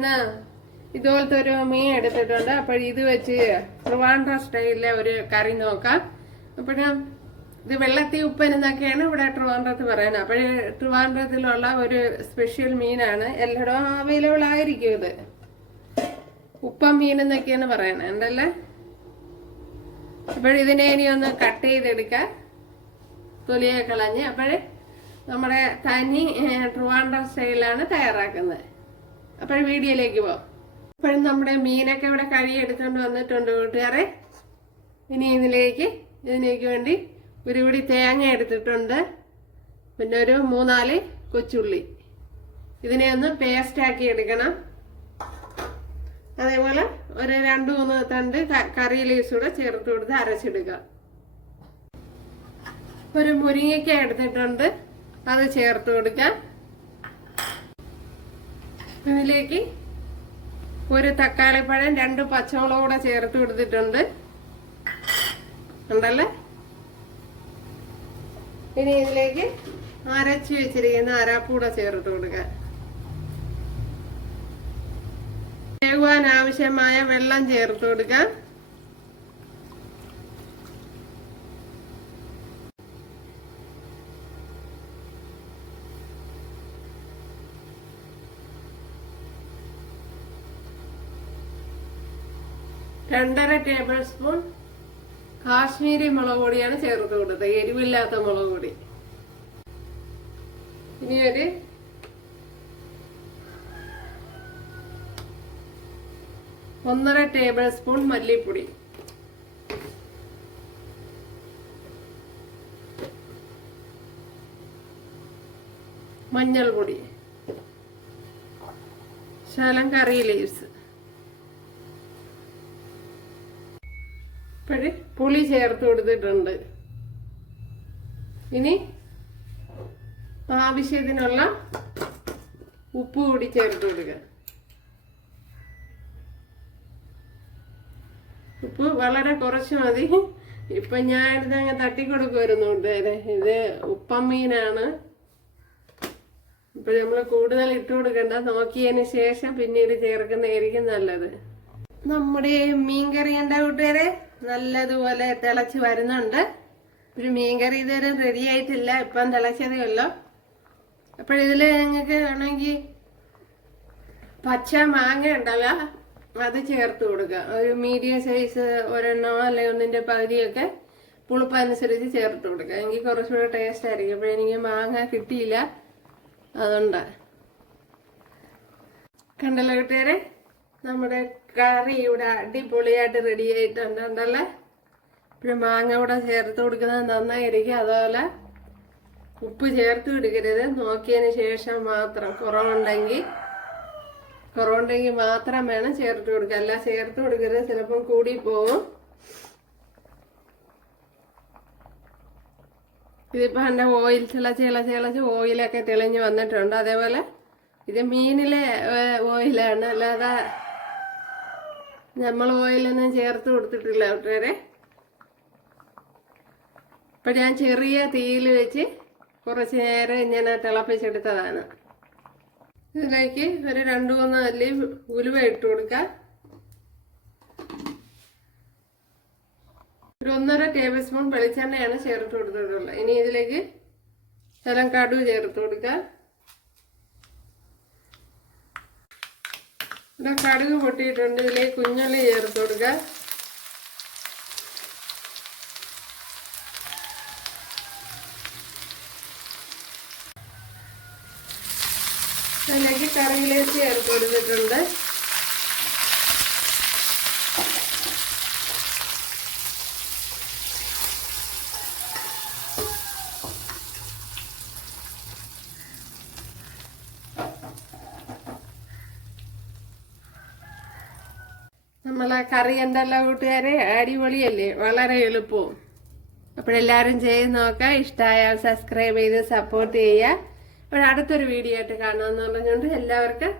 ഇന്ന് ഇതുപോലത്തെ ഒരു മീൻ എടുത്തിട്ടുണ്ട്. അപ്പോൾ ഇത് വെച്ച് ട്രിവാൻഡ്ര സ്റ്റൈലിലെ ഒരു കറി നോക്കാം. അപ്പോഴും ഇത് വെള്ളത്തി ഉപ്പൻ എന്നൊക്കെയാണ് ഇവിടെ ട്രിവാൻഡ്രത്ത് പറയുന്നത്. അപ്പോൾ ട്രിവാൻഡ്രത്തിലുള്ള ഒരു സ്പെഷ്യൽ മീനാണ്. എല്ലായിടവും അവൈലബിൾ ആയിരിക്കും ഇത്. ഉപ്പ മീൻ എന്നൊക്കെയാണ് പറയുന്നത്. ഉണ്ടല്ലേ? അപ്പോൾ ഇതിനെ ഇനി ഒന്ന് കട്ട് ചെയ്തെടുക്കാം. തൊലിയെ കളഞ്ഞ്. അപ്പോൾ നമ്മുടെ തനി ട്രിവാൻഡ്ര സ്റ്റൈലാണ് തയ്യാറാക്കുന്നത്. അപ്പോൾ വീഡിയോയിലേക്ക് പോകാം ഇപ്പോഴും നമ്മുടെ മീനൊക്കെ ഇവിടെ കഴുകി എടുത്തുകൊണ്ട് വന്നിട്ടുണ്ട് കൂട്ടുകാരെ ഇനി ഇതിലേക്ക് ഇതിനേക്ക് വേണ്ടി ഒരു പിടി തേങ്ങ എടുത്തിട്ടുണ്ട്. പിന്നെ ഒരു മൂന്നാൽ കൊച്ചുള്ളി. ഇതിനെ ഒന്ന് പേസ്റ്റാക്കി എടുക്കണം. അതേപോലെ ഒരു രണ്ട് മൂന്ന് തണ്ട് കറി ലീവ്സ് കൂടെ ചേർത്ത് കൊടുത്ത് അരച്ചെടുക്കുക. ഒരു മുരിങ്ങയ്ക്ക എടുത്തിട്ടുണ്ട്. അത് ചേർത്ത് കൊടുക്കാം. ഇതിലേക്ക് ഒരു തക്കാളിപ്പഴം രണ്ട് പച്ചമുളക് കൂടെ ചേർത്ത് കൊടുത്തിട്ടുണ്ട്. ഉണ്ടല്ലേ? ഇനി ഇതിലേക്ക് അരച്ചു വെച്ചിരിക്കുന്ന അരാപ്പൂടെ ചേർത്ത് കൊടുക്കാം. വേകുവാൻ ആവശ്യമായ വെള്ളം ചേർത്ത് കൊടുക്കാം. രണ്ടര ടേബിൾ സ്പൂൺ കാശ്മീരി മുളക് പൊടിയാണ് ചേർത്ത് കൊടുത്തത്. എരിവില്ലാത്ത മുളക് പൊടി. ഇനി ഒരു ഒന്നര ടേബിൾ സ്പൂൺ മല്ലിപ്പൊടി. മഞ്ഞൾപ്പൊടി. ശലം കറി ലീവ്സ് ഇപ്പോഴ് പുളി ചേർത്ത് കൊടുത്തിട്ടുണ്ട്. ഇനി ആവശ്യത്തിനുള്ള ഉപ്പ് കൂടി ചേർത്ത് കൊടുക്കുക. ഉപ്പ് വളരെ കുറച്ച് മതി. ഇപ്പൊ ഞാൻ ഇത് അങ്ങ് തട്ടിക്കൊടുക്കുമായിരുന്നു കൂട്ടുകാരെ ഇത് ഉപ്പമ്മീനാണ്. ഇപ്പൊ നമ്മൾ കൂടുതൽ ഇട്ട് കൊടുക്കണ്ട. നോക്കിയതിന് ശേഷം പിന്നീട് ചേർക്കുന്നതായിരിക്കും നല്ലത്. നമ്മുടെ മീൻകറി എന്താ കൂട്ടുകാരെ? നല്ലതുപോലെ തിളച്ച് വരുന്നുണ്ട്. ഒരു മീൻകറി ഇതുവരെ റെഡി ആയിട്ടില്ല. ഇപ്പം തിളച്ചതേ ഉള്ളൂ. അപ്പോഴിതിൽ നിങ്ങൾക്ക് വേണമെങ്കിൽ പച്ച മാങ്ങ ഉണ്ടല്ലോ അത് ചേർത്ത് കൊടുക്കുക ഒരു മീഡിയം സൈസ് ഒരെണ്ണോ അല്ലെങ്കിൽ ഒന്നിന്റെ പകുതിയൊക്കെ പുളിപ്പ് അനുസരിച്ച് ചേർത്ത് കൊടുക്കുക എങ്കിൽ കുറച്ചുകൂടെ ടേസ്റ്റ് ആയിരിക്കും. അപ്പോൾ എനിക്ക് മാങ്ങ കിട്ടിയില്ല. അതുകൊണ്ട്. കണ്ടല്ലോ കൂട്ടുകാരെ നമ്മുടെ കറി ഇവിടെ അടിപൊളിയായിട്ട് റെഡി ആയിട്ടുണ്ട് പിന്നെ മാങ്ങ കൂടെ ചേർത്ത് കൊടുക്കുന്നത് നന്നായിരിക്കും. അതുപോലെ ഉപ്പ് ചേർത്ത് കൊടുക്കരുത്. നോക്കിയതിന് ശേഷം മാത്രം കുറവുണ്ടെങ്കിൽ കുറവുണ്ടെങ്കിൽ മാത്രം വേണം ചേർത്ത് കൊടുക്കുക അല്ല ചേർത്ത് കൊടുക്കരുത്. ചിലപ്പം കൂടി പോവും. ഇതിപ്പോൾ എന്റെ ഓയിൽ ചിളച്ച് ഇളച്ച് ഇളച്ച് ഓയിലൊക്കെ തെളിഞ്ഞ് വന്നിട്ടുണ്ട്. അതേപോലെ ഇത് മീനിലെ ഓയിലാണ് അല്ലാതെ നമ്മൾ ഓയിലൊന്നും ചേർത്ത് കൊടുത്തിട്ടില്ല കൂട്ടുകാരെ അപ്പം ഞാൻ ചെറിയ തീയിൽ വെച്ച് കുറച്ച് നേരം ഇങ്ങനെ തിളപ്പിച്ചെടുത്തതാണ്. ഇതിലേക്ക് ഒരു രണ്ട് മൂന്ന് അല്ലി ഉലുവ ഇട്ട് കൊടുക്കാം. ഒരു ഒന്നര ടേബിൾ സ്പൂൺ വെളിച്ചെണ്ണയാണ് ചേർത്ത് കൊടുത്തിട്ടുള്ളത്. ഇനി ഇതിലേക്ക് ശലം കടു ചേർത്ത് കൊടുക്കാം. ഇവിടെ കടുക് പൊട്ടിയിട്ടുണ്ട്. ഇതിലേക്ക് കുഞ്ഞുള്ളി ചേർത്ത് കൊടുക്കുക അതിലേക്ക് കറിയിലേക്ക് ചേർത്ത് കൊടുത്തിട്ടുണ്ട്. നമ്മളെ കറി എന്തല്ല കൂട്ടുകാരെ? അടിപൊളിയല്ലേ? വളരെ എളുപ്പവും. അപ്പോഴെല്ലാവരും ചെയ്ത് നോക്കുക ഇഷ്ടമായാൽ സബ്സ്ക്രൈബ് ചെയ്ത് സപ്പോർട്ട് ചെയ്യുക. അപ്പോൾ അടുത്തൊരു വീഡിയോ ആയിട്ട് കാണാമെന്ന് പറഞ്ഞുകൊണ്ട് എല്ലാവർക്കും